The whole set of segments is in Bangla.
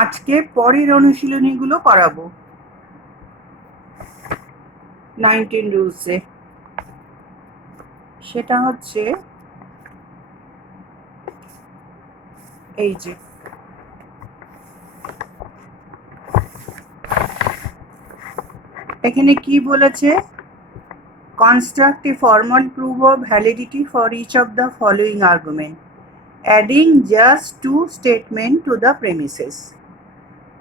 আজকে পরের অনুশীলনীগুলো করাবো 19 রুলসে। সেটা হচ্ছে এই যে এখানে কি বলেছে, construct a formal proof of validity for each of the following argument, adding just two statement to the premises।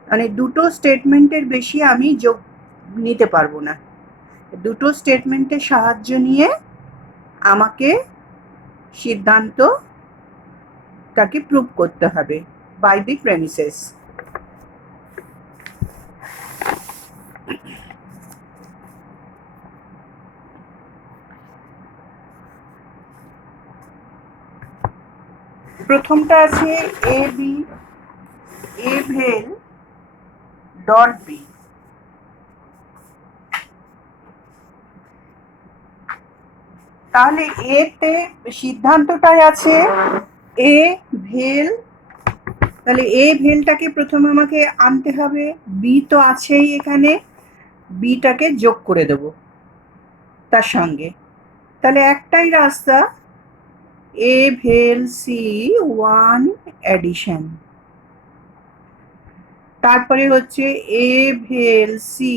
মানে দুটো স্টেটমেন্টের বেশি আমি যোগ নিতে পারবো না, দুটো স্টেটমেন্টের সাহায্য নিয়ে আমাকে সিদ্ধান্তটাকে প্রুভ করতে হবে বাই দি প্রেমিসেস। প্রথমটা আছে A B A well dot B. তাহলে এতে সিদ্ধান্তটাই আছে এ ভেল, তাহলে এ ভেলটাকে প্রথমে আমাকে আনতে হবে, বি তো আছেই এখানে, বিটাকে যোগ করে দেব তার সঙ্গে। তাহলে একটাই রাস্তা, এ ভেল সি ওয়ান অ্যাডিশন, তারপরে হচ্ছে এ ভেল সি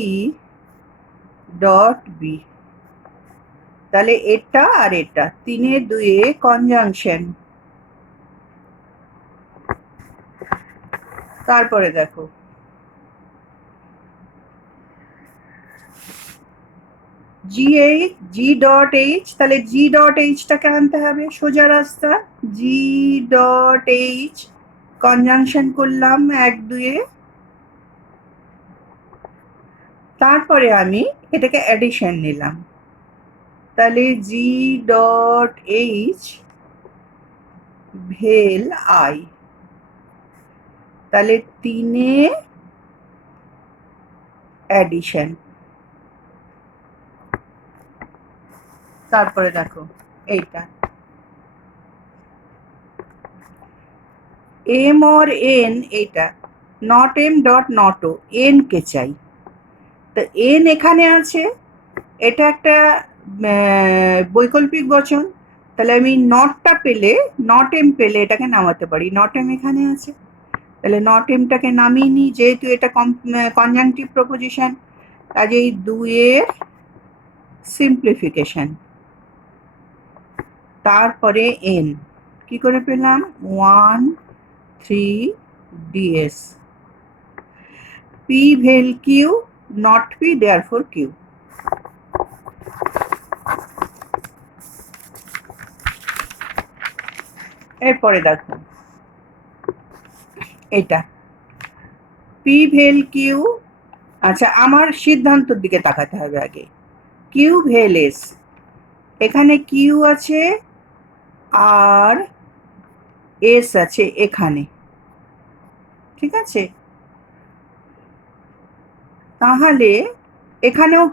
ডট বি। তাহলে এটা আর এটা তিনে দুয়ে কনজাংশন। তারপরে দেখো জি ডট এইচ, তাহলে জি ডট এইচটাকে আনতে হবে, সোজা রাস্তা, জি ডট এইচ কনজাংশন করলাম এক দুয়ে, তারপরে আমি এটাকে অ্যাডিশন নিলাম, তাহলে জি ডট এইচ ভেল আই, তাহলে তিনে অ্যাডিশন। তারপরে দেখো এইটা এম অর এন, এইটা not M dot not O, N কে চাই, তো এন এখানে আছে, এটা একটা বৈকল্পিক বচন, তাহলে আমি নটটা পেলে, নট এম পেলে এটাকে নামাতে পারি, নট এম এখানে আছে, তাহলে নট এমটাকে নামিয়ে নিই, যেহেতু এটা কনজাংটিভ প্রপোজিশন, কাজেই দুইয়ের সিম্পলিফিকেশন। তারপরে এন কি করে পেলাম, 1 3 ds, পি ভেল Q not P therefore Q. এরপরে দেখো এটা পি ভেল কিউ, আচ্ছা আমার সিদ্ধান্তর দিকে তাকাতে হবে আগে, কিউ ভেল এস, এখানে কিউ আছে আর এস আছে এখানে, ঠিক আছে, তাহলে এখানেও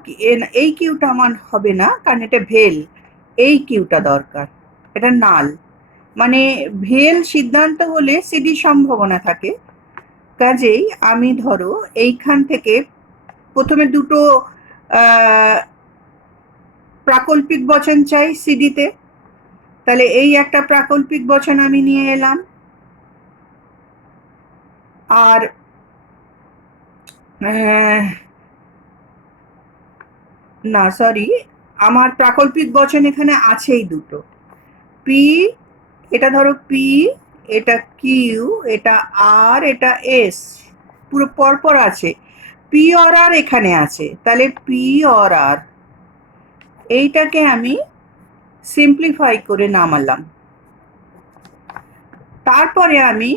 এই কিউটা আমার হবে না, কারণ এটা ভেল, এই কিউটা দরকার, এটা নাল, মানে ভেল সিদ্ধান্ত হলে সিডি সম্ভাবনা থাকে, কাজেই আমি ধরো এইখান থেকে প্রথমে দুটো প্রাকল্পিক বচন চাই সিডিতে, তাহলে এই একটা প্রাকল্পিক বচন আমি নিয়ে এলাম, আর না সরি, আমার প্রাকল্পিক বচন এখানে আছেই দুটো, পি, এটা ধরো পি, এটা কিউ, এটা আর, এটা এস, পুরো পরপর আছে, পি অর আর এখানে আছে, তাহলে পি অর আর, এইটাকে আমি সিম্পলিফাই করে নামালাম, তারপরে আমি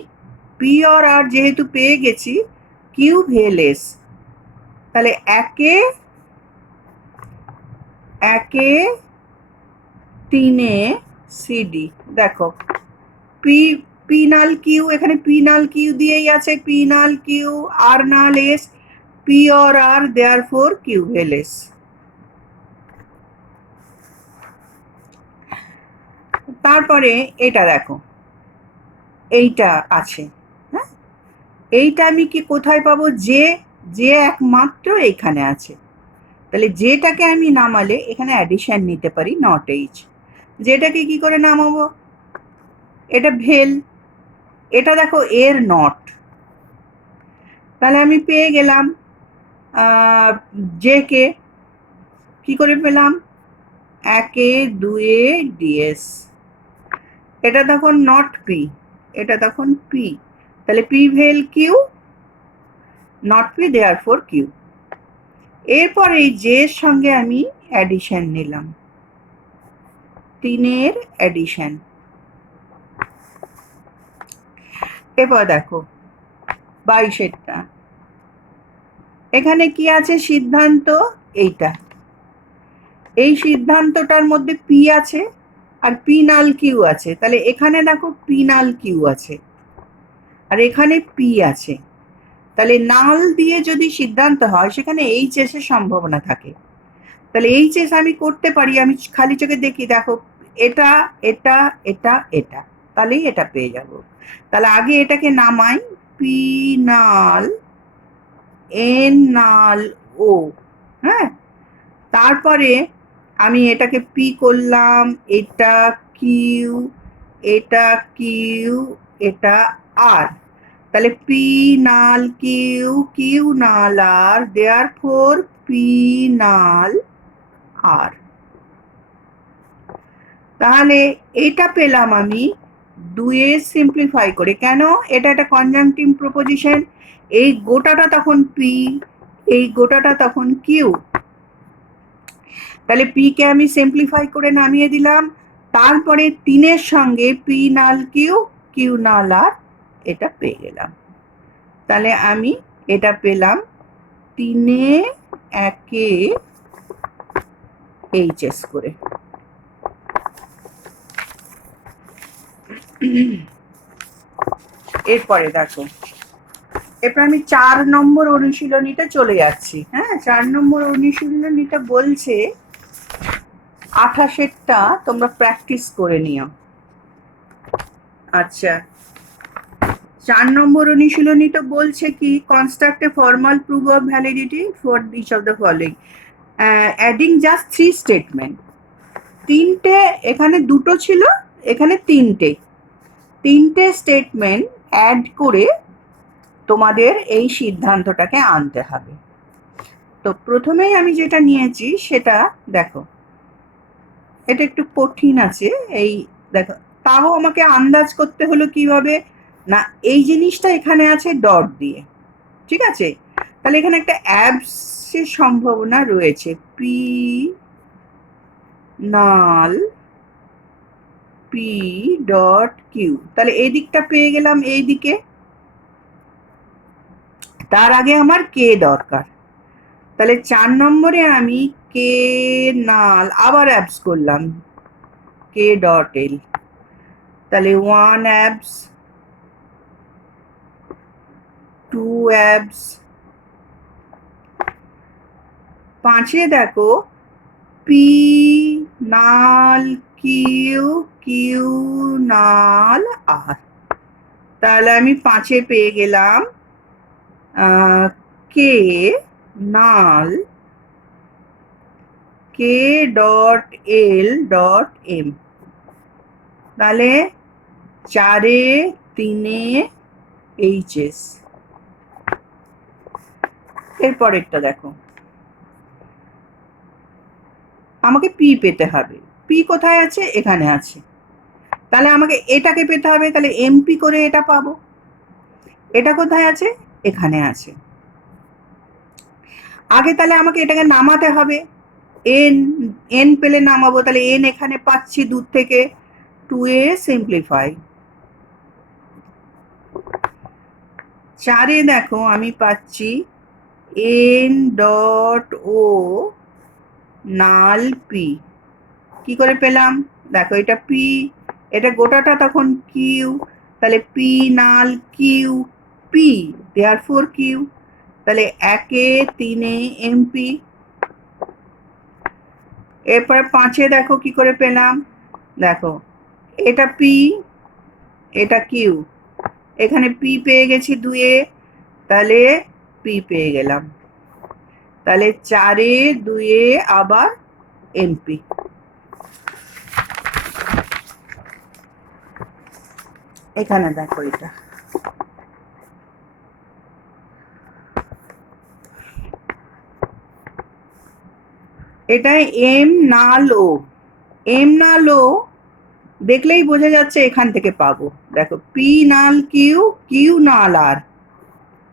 পি অর আর যেহেতু পেয়ে গেছি, কিউ ভেল এস, তাহলে একে একে তিনে সিডি, দেখো পি পি নাল কিউ, এখানে পি নাল কিউ দিয়েই আছে, পি নাল কিউ আর নাল S, P or R therefore Q ভেল এস। তারপরে এটা দেখো এইটা আছে, হ্যাঁ, এইটা আমি কি কোথায় পাবো? যে যে একমাত্র এখানে আছে। তাহলে যেটাকে আমি নামালে এখানে অ্যাডিশন নিতে পারি, নট এইচ। যেটাকে কি করে নামাবো? এটা ভেল, এটা দেখো এর নট। তাহলে আমি পেয়ে গেলাম জে কে। কি করে পেলাম? একে দুয়ে ডিএস। এটা তখন নট পি, এটা তখন পি। তাহলে পি ভেল Q, not P, therefore Q. এরপর এই জে এর সঙ্গে আমি অ্যাডিশন নিলাম, তিনের অ্যাডিশন। এবার দেখো 22-এরটা, এখানে কি আছে? সিদ্ধান্ত এইটা, এই সিদ্ধান্তটার মধ্যে পি আছে আর পি নাল কিউ আছে। তাহলে এখানে দেখো পি নাল কিউ আছে আর এখানে পি আছে। তাহলে নাল দিয়ে যদি সিদ্ধান্ত হয় সেখানে এইচএস এর সম্ভাবনা থাকে। তাহলে এইচএস আমি করতে পারি, আমি খালি চোখে দেখি, দেখো এটা এটা এটা এটা, তাহলেই এটা পেয়ে যাব। তাহলে আগে এটাকে নামাই, পি নাল এন নাল ও, হ্যাঁ। তারপরে আমি এটাকে পি করলাম, এটা কিউ, এটা কিউ, এটা আর। তাহলে পি নাল কিউ, কিউ নাল আর, দেয়ার ফোর পি নাল আর। তাহলে এটা পেলাম আমি দুয়ে সিম্পলিফাই করে। কেন? এটা একটা কনজাংটিভ প্রপোজিশন। এই গোটাটা তখন পি, এই গোটাটা তখন কিউ। তাহলে পি কে আমি সিম্পলিফাই করে নামিয়ে দিলাম। তারপরে তিনের সঙ্গে পি নাল কিউ, কিউ নাল আর, এটা পেয়ে গেলাম। তাহলে আমি এটা পেলাম তিনে একে এইচএস করে। এরপরে দেখো, এরপর আমি 4 নম্বর অনুশীলনীতে চলে যাচ্ছি। হ্যাঁ, 4 নম্বর অনুশীলনীটা বলছে 28-এরটা তোমরা প্র্যাকটিস করে নিও। আচ্ছা, 4 নম্বর অনুশীলনীটা বলছে কি, construct a formal proof of validity for each of the following, adding just 3 statement. তিনটে, এখানে দুটো ছিল, এখানে তিনটে স্টেটমেন্ট অ্যাড করে তোমাদের এই সিদ্ধান্তটাকে আনতে হবে। তো প্রথমেই আমি যেটা নিয়েছি সেটা দেখো, এটা একটু কঠিন আছে। এই দেখো, তাও আমাকে আন্দাজ করতে হলো কিভাবে না, এই জিনিসটা এখানে আছে ডট দিয়ে, ঠিক আছে। তাহলে এখানে একটা অ্যাবসের সম্ভাবনা রয়েছে, পি নাল পি ডট কিউ। তাহলে এই দিকটা পেয়ে গেলাম এই দিকে। তার আগে আমার কে দরকার। তাহলে 4 নম্বরে আমি কে নাল আবার অ্যাবস করলাম, কে ডট এল। তাহলে 1 অ্যাবস, 2 অ্যাবস, 5-এ দেখো পি নাল কিউ, কিউ নাল আর। তাহলে আমি 5-এ পেয়ে গেলাম কে নাল কে ডট এল ডট এম। তাহলে 4-এ 3-এ এইচএস। এরপরেরটা দেখো, আমাকে পি পেতে হবে। পি কোথায় আছে? এখানে আছে। তাহলে আমাকে এটাকে পেতে হবে, তাহলে এমপি করে এটা পাবো। এটা কোথায় আছে? এখানে আছে। আগে তাহলে আমাকে এটাকে নামাতে হবে, এন, এন পেলে নামাবো। তাহলে এন এখানে পাচ্ছি দূর থেকে, 2-এ সিম্পলিফাই। 4-এ দেখো আমি পাচ্ছি এন ডট ও নাল পি। কি করে পেলাম? দেখো এটা পি, এটা গোটাটা তখন কিউ। তাহলে পি নাল Q, P, therefore Q. তাহলে 1-এ 3-এ এমপি। এরপরে 5-এ দেখো কি করে পেলাম, দেখো এটা পি, এটা কিউ, এখানে পি পেয়ে গেছি 2-এ। তাহলে পি পেয়ে গেলাম। তাহলে 4-এ 2-এ আবার এমপি। এখানে দেখো এটা এটা এম নাল ও। এম নাল ও দেখলেই বোঝা যাচ্ছে এখান থেকে পাবো। দেখো পি নাল কিউ, কিউ নাল আর,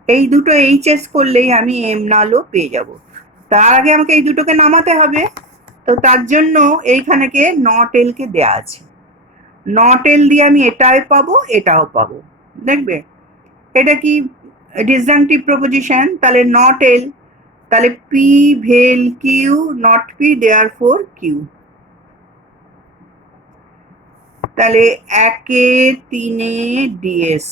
এই দুটো এইচএস করলেই আমি এম নাল ও পেয়ে যাব। তার আগে আমাকে এই দুটোকে নামাতে হবে, তো তার জন্য এইখানেকে নট এল কে দেয়া আছে। নট এল দিয়ে আমি এটাও পাবো এটাও পাবো। দেখবে এটা কি ডিসজাংটিভ প্রপোজিশন, তাহলে নট এল, তাহলে পি ভেল Q not P therefore Q. তাহলে 1-এ 3-এ ডিএস,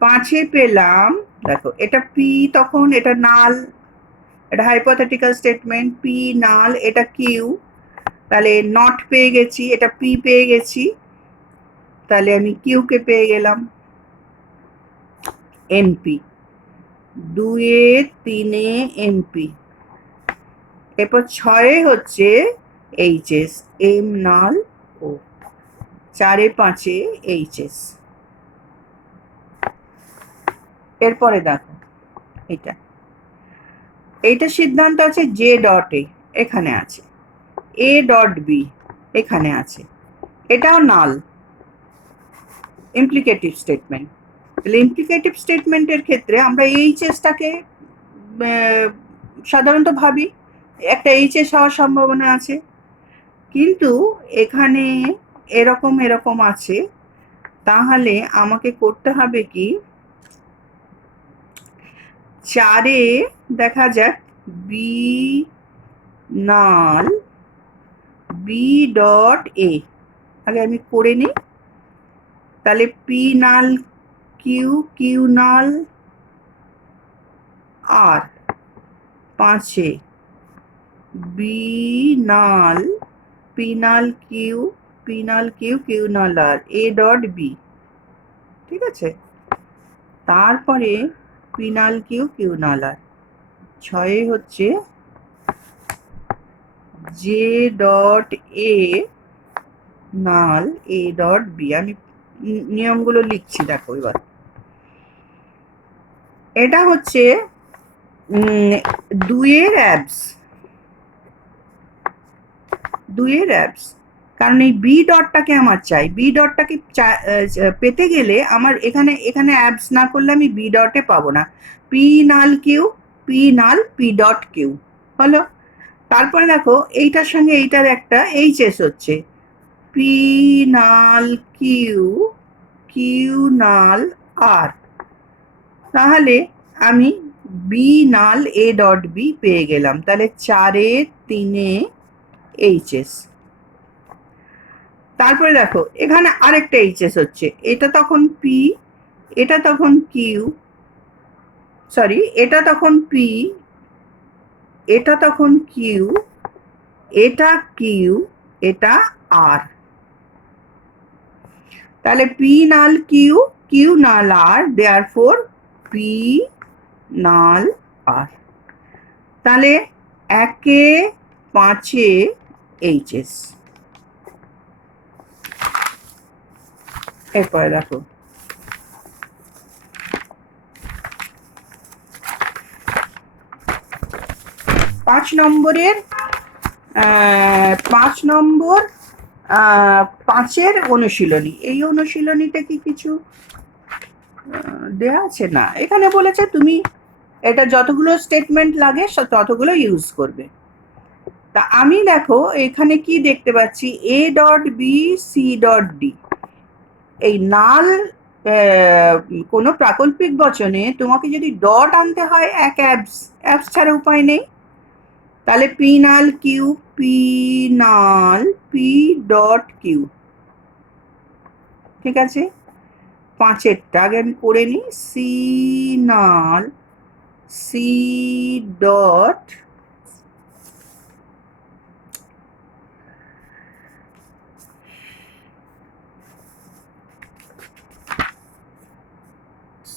5-এ পেলাম, দেখো এটা পি, তখন এটা নাল, এটা হাইপোথেটিক্যাল স্টেটমেন্ট, পি নাল, এটা কিউ, তাহলে নট পেয়ে গেছি, এটা পি পেয়ে গেছি, তাহলে আমি কিউ কে পেয়ে গেলাম এমপি। 2-এ 3-এ এমপি। এরপর 6-এ হচ্ছে এইচএস, এম নাল ও। 4-এ 5-এ এইচএস। এরপরে দেখো এটা, এইটা সিদ্ধান্ত আছে জে ডট এ, এখানে আছে, এ ডট বি এখানে আছে, এটাও নাল, ইমপ্লিকেটিভ স্টেটমেন্ট। তাহলে ইমপ্লিকেটিভ স্টেটমেন্টের ক্ষেত্রে আমরা এইচএসটাকে সাধারণত ভাবি একটা এইচএস হওয়ার সম্ভাবনা আছে, কিন্তু এখানে এরকম এরকম আছে। তাহলে আমাকে করতে হবে কি, 4-এ দেখা যাক B null B dot A, আগে আমি করে নিই। তাহলে পি নাল কিউ, কিউ নাল আর, 5-এ B null P null Q, P null Q, Q null R, A dot B. ঠিক আছে, তারপরে পি নাল কিউ, কিউ নাল আর। 6-এ হচ্ছে J dot A null A dot B. আমি নিয়মগুলো লিখছি, দেখো এবার। এটা হচ্ছে 2-এর অ্যাবস, 2-এর অ্যাবস, কারণ এই বি ডটটাকে আমার চাই। বি ডটটাকে পেতে গেলে আমার এখানে এখানে অ্যাবস না করলে আমি বি ডটে পাবো না। পি নাল কিউ, পি নাল পি ডট কিউ হলো। তারপরে দেখো এইটার সঙ্গে এইটার একটা এইচএস হচ্ছে, পি নাল কিউ, কিউ নাল আর, তাহলে আমি বি নাল এ ডট বি পেয়ে গেলাম। তাহলে 4-এ 3-এ এইচএস। তারপরে দেখো এখানে আরেকটা এইচএস হচ্ছে, এটা তখন পি, এটা তখন কিউ, সরি এটা তখন পি, এটা তখন কিউ, এটা কিউ, এটা আর। তাহলে পি নাল কিউ, কিউ নাল আর, দেয়ারফর পি নাল আর। তাহলে 1-এ 5-এ এইচএস। এরপরে দেখো 5 নম্বরের 5 নম্বর 5-এর অনুশীলনী। এই অনুশীলনীতে কি কিছু দেয়া আছে? না, এখানে বলেছে তুমি এটা যতগুলো স্টেটমেন্ট লাগে ততগুলো ইউজ করবে। তা আমি দেখো এখানে কি দেখতে পাচ্ছি, A dot B C dot D. এই নাল কোনো প্রাকল্পিক বচনে তোমাকে যদি ডট আনতে হয় এক অ্যাবস, অ্যাবস ছাড়া উপায় নেই। তাহলে পি নাল কিউ, পি নাল পি ডট কিউ। ঠিক আছে, 5-এরটা আগে আমি করে নিই, সি নাল সি ডট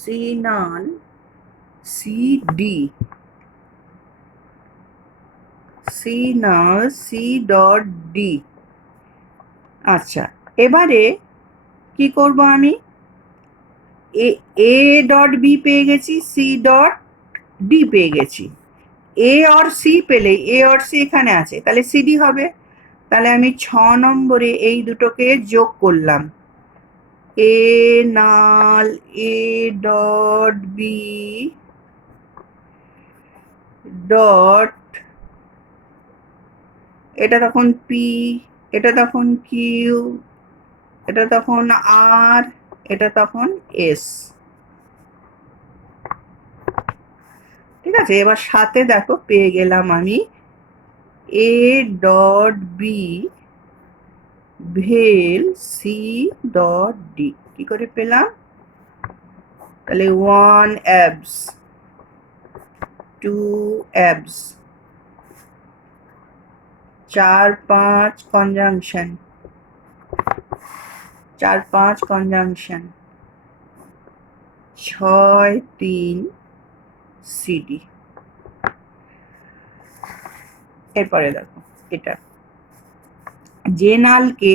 সি নাল সি ডি, সি নাল সি ডট ডি। আচ্ছা, এবারে কি করব আমি, এ ডট বি পেয়ে গেছি, সি ডট ডি পেয়ে গেছি। এ আর সি পেলে, এ আর সি এখানে আছে, তাহলে সিডি হবে। তাহলে আমি 6 নম্বরে এই দুটোকে যোগ করলাম, এ null A dot B dot, এটা তখন পি, এটা তখন কিউ, এটা তখন আর, এটা তখন এস। ঠিক আছে, এবার সাথে দেখো পেয়ে গেলাম আমি এ ডট বি ভেল সি ডট ডি। কি করে পেলাম, তাহলে 1 abs, 2 abs, 4 5 conjunction, 4 5 conjunction, 6 3 CD. এরপরে দেখো এটা যে নালকে,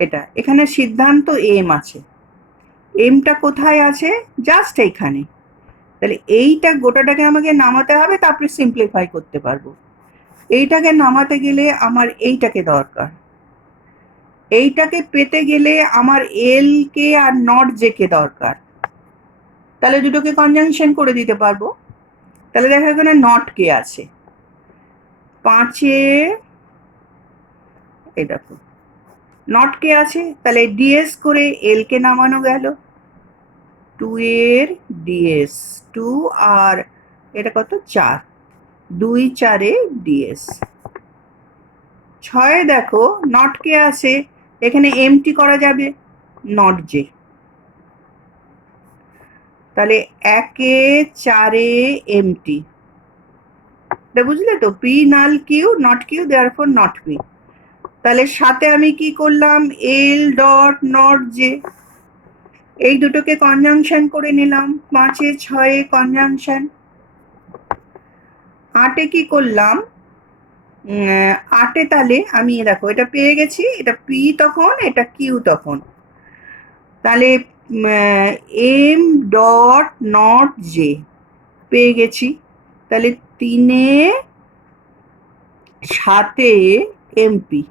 এটা এখানে সিদ্ধান্ত এম আছে, এমটা কোথায় আছে, জাস্ট এইখানে। তাহলে এইটা গোটাটাকে আমাকে নামাতে হবে, তারপরে সিম্পলিফাই করতে পারবো। এইটাকে নামাতে গেলে আমার এইটাকে দরকার, এইটাকে পেতে গেলে আমার এল কে আর নট জে কে দরকার। তাহলে দুটোকে কনজাংশন করে দিতে পারবো। তাহলে দেখো এখানে নট কে আছে, 5-এ এই দেখো নট কে আছে, তাহলে ডিএস করে এল কে নামানো গেল, 2 এর ডিএস, 2 আর এটা কত 4, 2 4-এ ডিএস। 6-এ দেখো নট কে আছে, এখানে এমটি করা যাবে, নট জে। তাহলে 1-এ 4-এ এমটি, এটা বুঝলে তো, P null Q not Q, therefore not P. তাহলে সাথে আমি কি করলাম, এল ডট নট জে, এই দুটোকে কনজাংশন করে নিলাম, 5-এ 6-এ কনজাংশন। 8-এ কি করলাম, 8-এ তাহলে আমি দেখো এটা পেয়ে গেছি, এটা পি তখন, এটা কিউ তখন। তাহলে এম ডট নট জে পেয়ে গেছি, তাহলে 3-এ 7-এ এমপি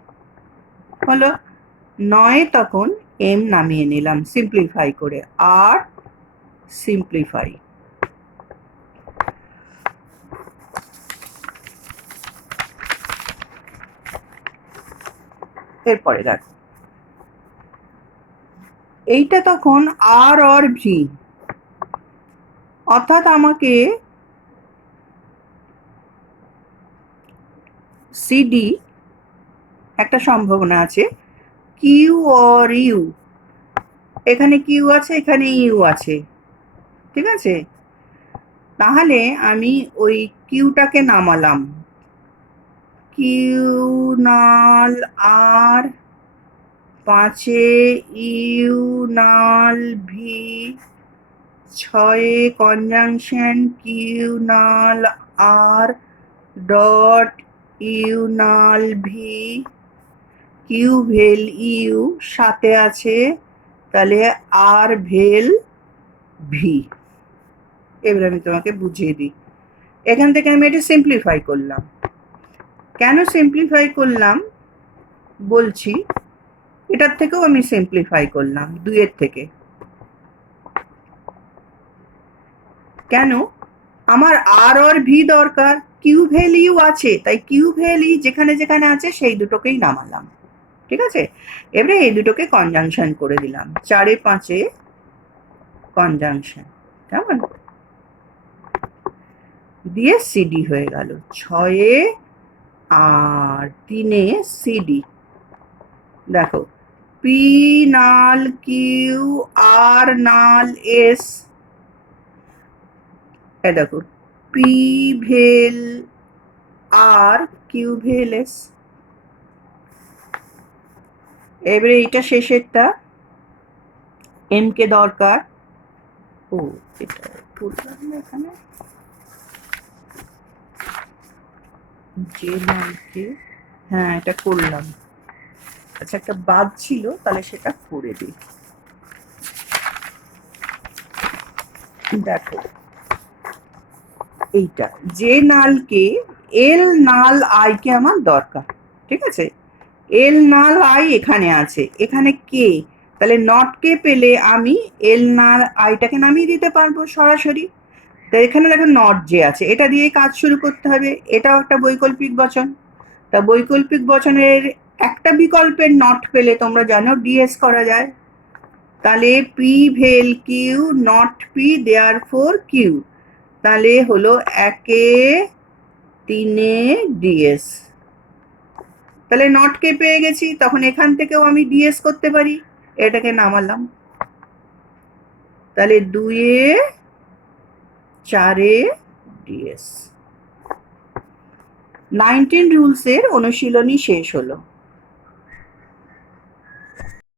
হলো। 9-এ তখন এম নামিয়ে নিলাম সিম্পলিফাই করে, 8 সিম্পলিফাই। এরপরে দেখো এইটা তখন আর অর ভি, অর্থাৎ আমাকে সিডি একটা সম্ভাবনা আছে, কিউ অর ইউ, এখানে কিউ আছে এখানে ইউ আছে, ঠিক আছে। তাহলে আমি ওই কিউটাকে নামালাম, কিউ নাল আর, 5-এ ইউ নাল ভি, 6-এ কনজাংশন কিউ নাল R dot U null V, Q vel U, 7-এ আছে, তাহলে আর ভেল ভি। এবার আমি তোমাকে বুঝিয়ে দিই, এখান থেকে আমি এটা সিম্পলিফাই করলাম। কেন সিম্পলিফাই করলাম বলছি, এটার থেকেও আমি সিম্পলিফাই করলাম 2-এর থেকে। কেন, আমার আর অর ভি দরকার, কিউ ভেল ইউ আছে, তাই কিউ ভেল ই যেখানে যেখানে আছে সেই দুটোকেই নামালাম, ঠিক আছে। এবারে এই দুটোকে কনজাংশন করে দিলাম, 4-এ 5-এ কনজাংশন, কেমন, দিয়ে সিডি হয়ে গেল, 6-এ আর 3-এ সিডি। দেখো পি নাল কিউ আর নাল এস, এ দেখো পি ভেল আর কিউ ভেল এস। এবারে এটা শেষেরটা, এম কে দরকার, ও এটা করলাম না এখানে, যে নালকে, হ্যাঁ এটা করলাম। আচ্ছা একটা বাদ ছিল, তাহলে সেটা করে দিই। দেখো এইটা যে নালকে, এল নাল আইকে আমার দরকার, ঠিক আছে? এল নাল আই এখানে আছে, এখানে কে, তাহলে নট কে পেলে আমি এল নাল আইটাকে নামিয়ে দিতে পারবো সরাসরি। তো এখানে দেখো নট যে আছে, এটা দিয়ে কাজ শুরু করতে হবে, এটাও একটা বৈকল্পিক বচন। তা বৈকল্পিক বচনের একটা বিকল্পের নট পেলে তোমরা জানো ডিএস করা যায়। তাহলে পি ভেল Q not P therefore Q, তাহলে হলো 1-3 ডিএস। তাহলে নট কে পেয়ে গেছি, তখন এখান থেকেও আমি ডিএস করতে পারি, এটাকে নামালাম। তাহলে 2-4 ডিএস। 19 রুলসের অনুশীলনী শেষ হলো।